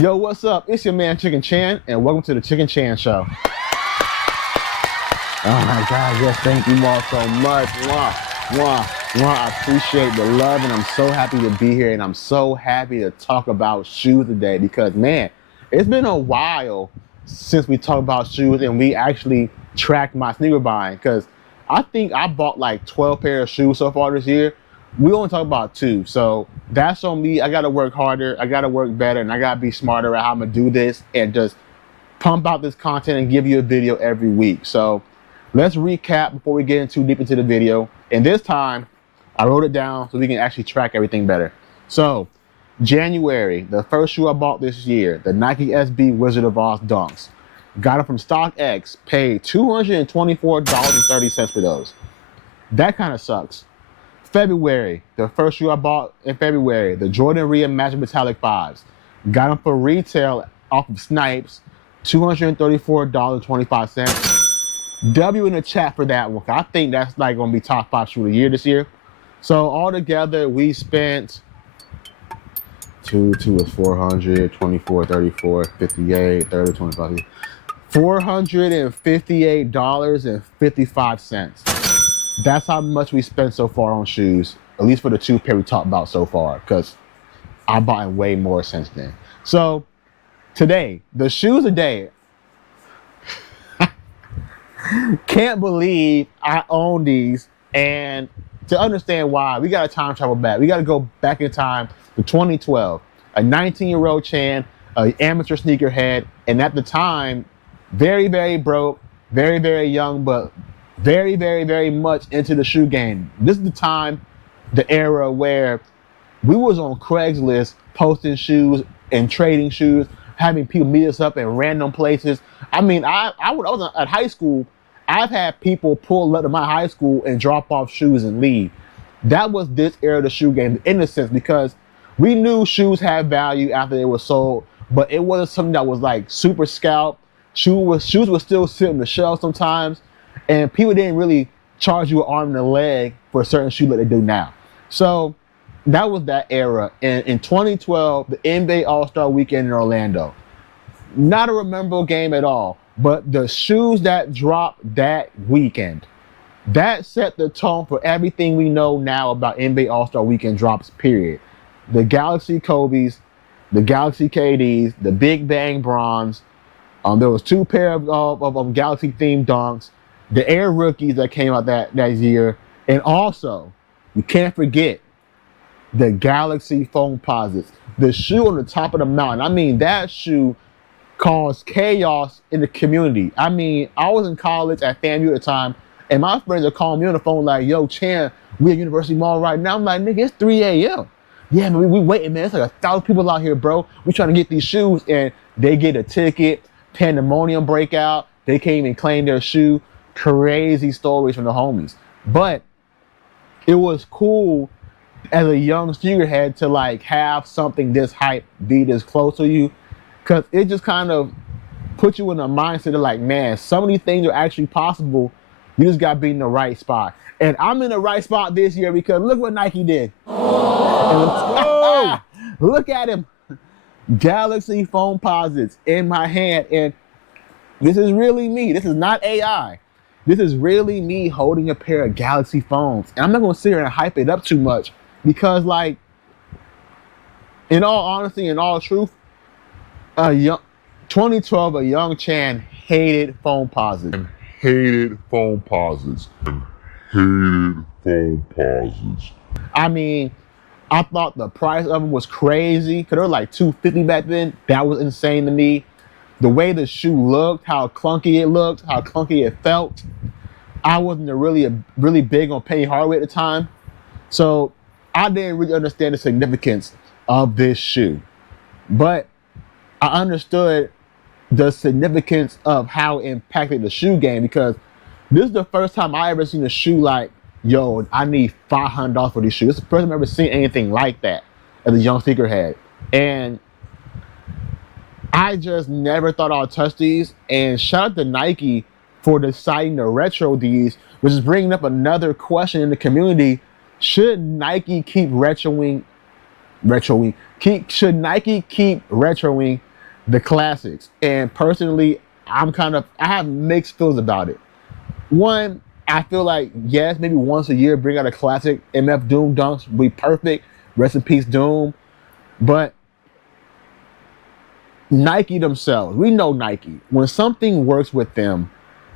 Yo, what's up? It's your man Chicken Chan, and welcome to the Chicken Chan Show. Oh my God, yes, thank you all so much. I appreciate the love, and I'm so happy to be here, and I'm so happy to talk about shoes today because, man, it's been a while since we talked about shoes and we actually tracked my sneaker buying, because I think I bought like 12 pairs of shoes so far this year. We only talk about 2, so that's on me. I gotta work harder, I gotta work better, and I gotta be smarter at how I'm gonna do this and just pump out this content and give you a video every week. So let's recap before we get too deep into the video. And this time, I wrote it down so we can actually track everything better. So January, the first shoe I bought this year, the Nike SB Wizard of Oz Dunks. Got them from StockX, paid $224.30 for those. That kind of sucks. February, the first shoe I bought in February, the Jordan Reimagined Metallic 5s. Got them for retail off of Snipes, $234.25. W in the chat for that one. I think that's like gonna be top 5 shoe of the year this year. So altogether, we spent two is 400, 24, 34, 58, 30, 25, $458.55. That's how much we spent so far on shoes, at least for the 2 pair we talked about so far, because I bought way more since then. So today, the shoes today, can't believe I own these, and to understand why, we gotta time travel back. We gotta go back in time to 2012. A 19-year-old Chan, an amateur sneakerhead, and at the time, very, very broke, very, very young, but very, very, very much into the shoe game. This is the time, the era where we was on Craigslist posting shoes and trading shoes, having people meet us up in random places. I mean, I was at high school. I've had people pull up to my high school and drop off shoes and leave. That was this era of the shoe game, in a sense, because we knew shoes had value after they were sold, but it wasn't something that was like super scalped. Shoes would still sit on the shelf sometimes, and people didn't really charge you an arm and a leg for a certain shoe like they do now. So that was that era. And in 2012, the NBA All-Star Weekend in Orlando. Not a memorable game at all, but the shoes that dropped that weekend, that set the tone for everything we know now about NBA All-Star Weekend drops, period. The Galaxy Kobe's, the Galaxy KD's, the Big Bang Bronze. There was 2 pair of Galaxy-themed dunks, the Air Rookies that came out that year, and also, you can't forget, the Galaxy Foamposites, the shoe on the top of the mountain. I mean, that shoe caused chaos in the community. I mean, I was in college at FAMU at the time, and my friends are calling me on the phone like, yo, Chan, we at University Mall right now. I'm like, nigga, it's 3 a.m. Yeah, man, we waiting, man. It's like 1,000 people out here, bro. We trying to get these shoes, and they get a ticket, pandemonium breakout. They can't even claim their shoe. Crazy stories from the homies. But it was cool as a young sneakerhead to like have something this hype be this close to you, because it just kind of put you in a mindset of like, man, some of these things are actually possible. You just got to be in the right spot. And I'm in the right spot this year because look what Nike did. Oh. Look at him. Galaxy Foamposites in my hand. And this is really me. This is not AI. This is really me holding a pair of Galaxy Foams. And I'm not going to sit here and hype it up too much because, like, in all honesty, in all truth, 2012, a young Chan hated Foamposites. I mean, I thought the price of them was crazy because they were like $250 back then. That was insane to me. The way the shoe looked, how clunky it looked, how clunky it felt. I wasn't really big on penny hardware at the time. So I didn't really understand the significance of this shoe. But I understood the significance of how it impacted the shoe game, because this is the first time I ever seen a shoe like, yo, I need $500 for these shoes. This is the first time I've ever seen anything like that as a young sneakerhead. And I just never thought I'd touch these. And shout out to Nike for deciding to retro these, which is bringing up another question in the community. Should Nike keep retroing retroing. Should Nike keep retroing the classics? And personally, I have mixed feelings about it. One, I feel like, yes, maybe once a year, bring out a classic MF Doom dunks, be perfect. Rest in peace, Doom. But Nike themselves, we know Nike. When something works with them,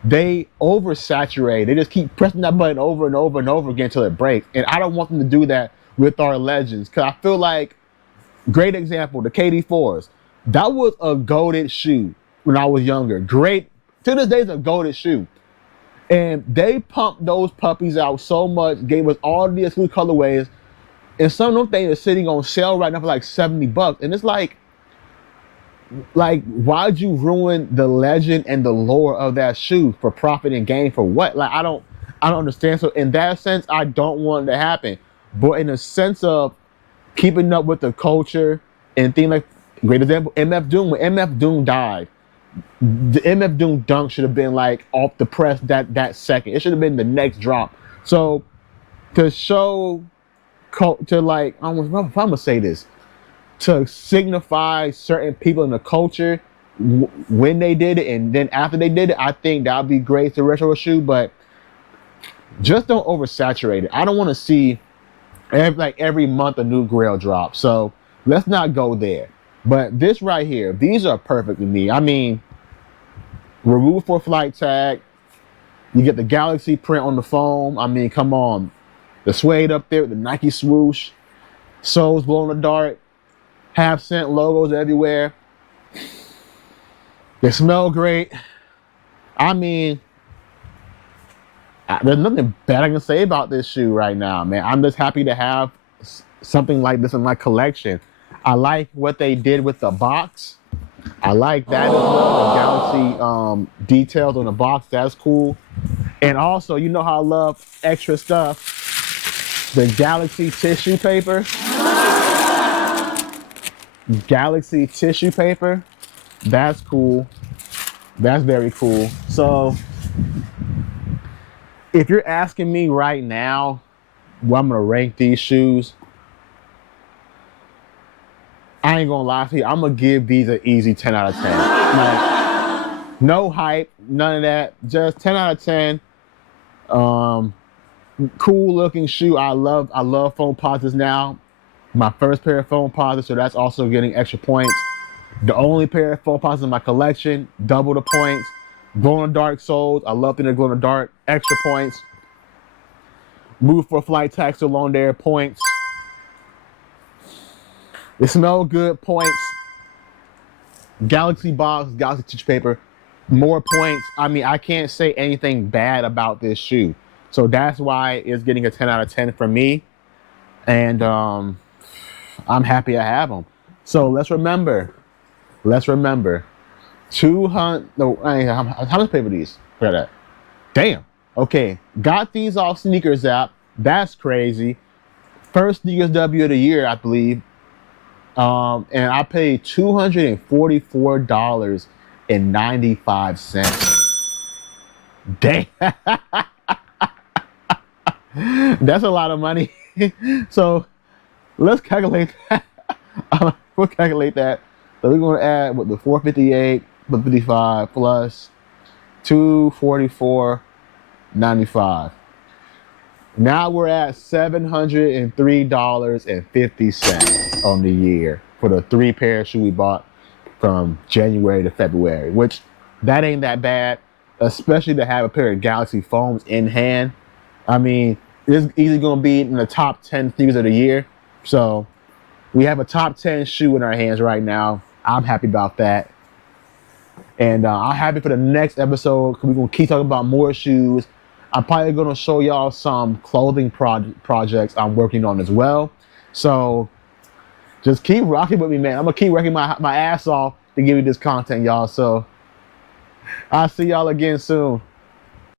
they oversaturate. They just keep pressing that button over and over and over again until it breaks. And I don't want them to do that with our legends, because I feel like, great example, the KD4s. That was a goated shoe when I was younger. Great. To this day, it's a goated shoe. And they pumped those puppies out so much, gave us all the exclusive colorways. And some of them things are sitting on sale right now for like $70. And it's like, why'd you ruin the legend and the lore of that shoe for profit and gain for what? Like, I don't understand. So in that sense, I don't want it to happen. But in a sense of keeping up with the culture and things like, great example, MF Doom. When MF Doom died, the MF Doom dunk should have been like off the press that second. It should have been the next drop. So to show, to like, I'm gonna say this, to signify certain people in the culture when they did it and then after they did it, I think that would be great to retro a shoe, but just don't oversaturate it. I don't want to see every month a new Grail drop. So let's not go there. But this right here, these are perfect to me. I mean, remove for flight tag. You get the Galaxy print on the foam. I mean, come on. The suede up there with the Nike swoosh. Soles glow in the dark. Half-cent logos everywhere. They smell great. I mean, there's nothing bad I can say about this shoe right now, man. I'm just happy to have something like this in my collection. I like what they did with the box. I like that as well. The Galaxy details on the box, that's cool. And also, you know how I love extra stuff. The Galaxy tissue paper. Galaxy tissue paper. That's cool. That's very cool. So, if you're asking me right now, well, I'm gonna rank these shoes, I ain't gonna lie to you, I'm gonna give these an easy 10 out of 10. Like, no hype, none of that, just 10 out of 10. Cool looking shoe. I love Foamposites now. My first pair of Foamposites, so that's also getting extra points. The only pair of Foamposites in my collection, double the points. Glow in the dark soles. I love the glow in the dark, extra points. Move for flight tag still on there, points. They smell good, points. Galaxy box, Galaxy tissue paper, more points. I mean, I can't say anything bad about this shoe. So that's why it's getting a 10 out of 10 for me. And I'm happy I have them. So let's remember, 200, no, how much pay for these? For that? Damn. Okay, got these off Sneakers app. That's crazy. First Sneakers W of the year, I believe. And I paid $244.95. Damn. That's a lot of money. So let's calculate that. We'll calculate that. So we're going to add the 458, the 55 plus 244.95. Now we're at $703.50 on the year for the 3 pair of shoes we bought from January to February, which that ain't that bad, especially to have a pair of Galaxy foams in hand. I mean, it's easily going to be in the top 10 sneakers of the year. So we have a top 10 shoe in our hands right now. I'm happy about that. And I'm happy for the next episode because we're going to keep talking about more shoes. I'm probably going to show y'all some clothing projects I'm working on as well. So just keep rocking with me, man. I'm going to keep working my ass off to give you this content, y'all. So I'll see y'all again soon.